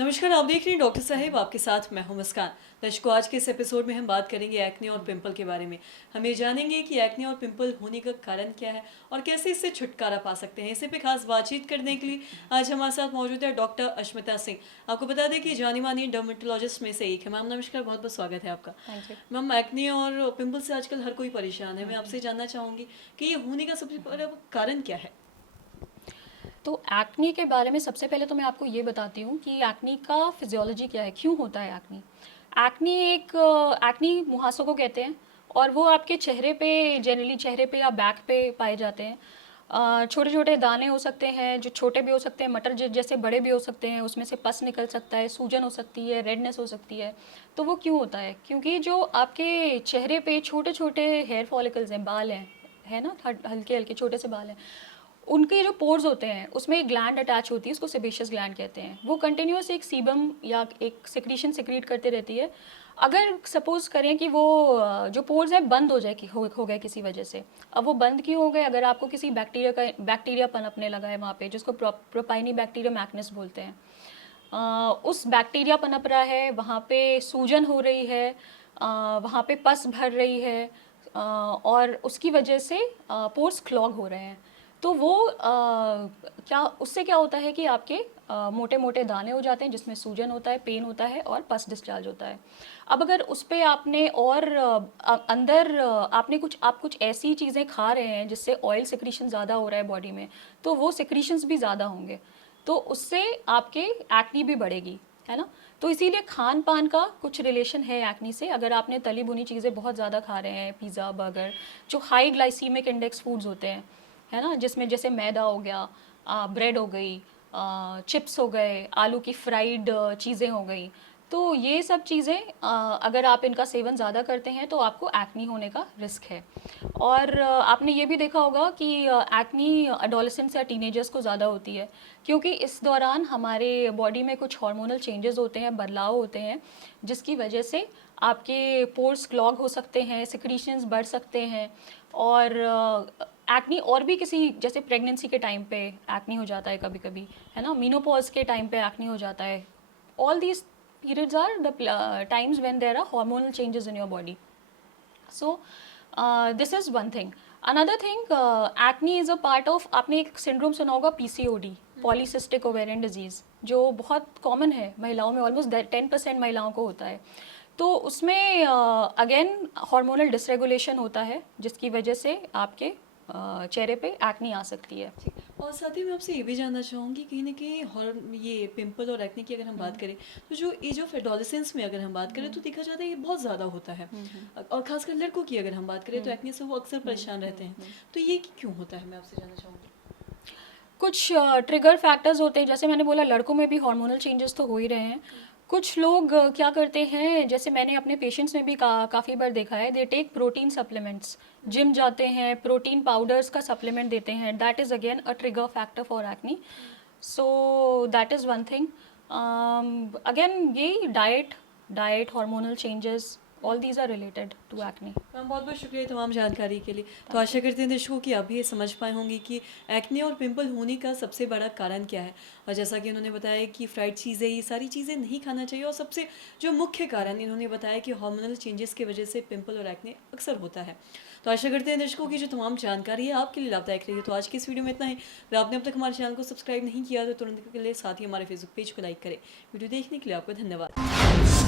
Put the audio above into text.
नमस्कार, आप देख रहे हैं डॉक्टर साहेब, आपके साथ मैं हूं मुस्कान। दर्शकों, आज के इस एपिसोड में हम बात करेंगे एक्ने और पिंपल के बारे में। हम ये जानेंगे कि एक्ने और पिंपल होने का कारण क्या है और कैसे इससे छुटकारा पा सकते हैं। इसी पे खास बातचीत करने के लिए आज हमारे साथ मौजूद है डॉक्टर अश्मिता सिंह। आपको बता दें कि जानी मानी डर्मेटोलॉजिस्ट में से एक है। मैम नमस्कार, बहुत बहुत स्वागत है आपका। Thank you. मैम, एक्ने और पिंपल से आजकल हर कोई परेशान है। मैं आपसे जानना चाहूँगी कि ये होने का सबसे बड़ा कारण क्या है। तो एक्नी के बारे में सबसे पहले तो मैं आपको ये बताती हूँ कि एक्नी का फिजियोलॉजी क्या है, क्यों होता है एक्नी। एक्नी मुहासों को कहते हैं और वो आपके चेहरे पे, जनरली चेहरे पे या बैक पे पाए जाते हैं। छोटे छोटे दाने हो सकते हैं, जो छोटे भी हो सकते हैं, मटर जैसे बड़े भी हो सकते हैं। उसमें से पस निकल सकता है, सूजन हो सकती है, रेडनेस हो सकती है। तो वो क्यों होता है? क्योंकि जो आपके चेहरे पे छोटे छोटे हेयर फॉलिकल्स हैं, बाल हैं, है ना, हल्के हल्के छोटे से बाल हैं, उनके जो पोर्स होते हैं उसमें एक ग्लैंड अटैच होती है, उसको सेबेशियस ग्लैंड कहते हैं। वो कंटिन्यूस एक सीबम या एक सिक्रीशन सिक्रीट करते रहती है। अगर सपोज करें कि वो जो पोर्स है बंद हो जाए, हो गए किसी वजह से। अब वो बंद क्यों हो गए? अगर आपको किसी बैक्टीरिया पनपने लगा है वहाँ पे, जिसको प्रोपाइनी बैक्टीरिया मैक्नेस बोलते हैं, उस बैक्टीरिया पनप रहा है, वहाँ पे सूजन हो रही है, वहाँ पे पस भर रही है, और उसकी वजह से पोर्स क्लॉग हो रहे हैं। तो वो क्या, उससे क्या होता है कि आपके मोटे मोटे दाने हो जाते हैं, जिसमें सूजन होता है, पेन होता है और पस डिस्चार्ज होता है। अब अगर उस पर आपने और अंदर आप कुछ ऐसी चीज़ें खा रहे हैं जिससे ऑयल सिक्रीशन ज़्यादा हो रहा है बॉडी में, तो वो सिक्रीशंस भी ज़्यादा होंगे, तो उससे आपके एक्नी भी बढ़ेगी, है ना। तो इसीलिए खान पान का कुछ रिलेशन है एक्नी से। अगर आपने तली भुनी चीज़ें बहुत ज़्यादा खा रहे हैं, पिज़्ज़ा, बर्गर, जो हाई ग्लाइसीमिक इंडेक्स फूड्स होते हैं, है ना, जिसमें जैसे मैदा हो गया, ब्रेड हो गई, चिप्स हो गए, आलू की फ्राइड चीज़ें हो गई, तो ये सब चीज़ें अगर आप इनका सेवन ज़्यादा करते हैं तो आपको एक्नी होने का रिस्क है। और आपने ये भी देखा होगा कि एक्नी एडोलेसेंट्स या टीनेजर्स को ज़्यादा होती है, क्योंकि इस दौरान हमारे बॉडी में कुछ हार्मोनल चेंजेस होते हैं, बदलाव होते हैं, जिसकी वजह से आपके पोर्स क्लॉग हो सकते हैं, सिक्रीशंस बढ़ सकते हैं। और एक्नी और भी किसी, जैसे प्रेगनेंसी के टाइम पे एक्नी हो जाता है कभी कभी, है ना, मीनोपॉज के टाइम पे एक्नी हो जाता है। All these periods are the times when there are hormonal changes in your body. So this is one thing. Another thing, acne is a part of, आपने एक सिंड्रोम सुना होगा, पीसीओडी, पॉलीसिस्टिक ओवेरियन डिजीज, जो बहुत common है महिलाओं में, almost 10% महिलाओं को होता है। तो उसमें अगेन हार्मोनल डिसरेगुलेशन होता है, जिसकी वजह से आपके चेहरे पे एक्नी आ सकती है। और साथ ही मैं आपसे ये भी जानना चाहूँगी, कहीं ना कहीं ये पिंपल और एक्ने की अगर हम बात करें तो जो एज ऑफ एडोलेसेंस में अगर हम बात करें तो देखा जाता है ये बहुत ज़्यादा होता है। और खासकर लड़कों की अगर हम बात करें तो एक्ने से वो अक्सर परेशान रहते हैं। तो ये क्यों होता है, मैं आपसे जानना चाहूँगी। कुछ ट्रिगर फैक्टर्स होते हैं, जैसे मैंने बोला, लड़कों में भी हार्मोनल चेंजेस तो हो ही रहे हैं। कुछ लोग क्या करते हैं, जैसे मैंने अपने पेशेंट्स में भी काफ़ी बार देखा है, they take protein supplements, gym जाते हैं, प्रोटीन पाउडर्स का सप्लीमेंट देते हैं, that is again a trigger factor for acne. So that is one thing. Again ये diet, hormonal changes, all these are related to acne. Ma'am, बहुत बहुत शुक्रिया तमाम जानकारी के लिए। तो आशा करते हैं दर्शकों कि आप भी ये समझ पाए होंगे कि एक्ने और पिंपल होने का सबसे बड़ा कारण क्या है। और जैसा कि उन्होंने बताया कि फ्राइड चीज़ें, ये सारी चीज़ें नहीं खाना चाहिए। और सबसे जो मुख्य कारण इन्होंने बताया कि हार्मोनल चेंजेस की वजह से पिंपल और एक्ने अक्सर होता है। तो आशा करते हैं दर्शकों की जो तमाम जानकारी है आपके लिए लाभदायक रही है। तो आज की इस वीडियो में इतना ही। अगर आपने अब तक हमारे चैनल को सब्सक्राइब नहीं किया तो तुरंत के लिए साथ ही हमारे फेसबुक पेज को लाइक करें। वीडियो देखने के लिए आपका धन्यवाद।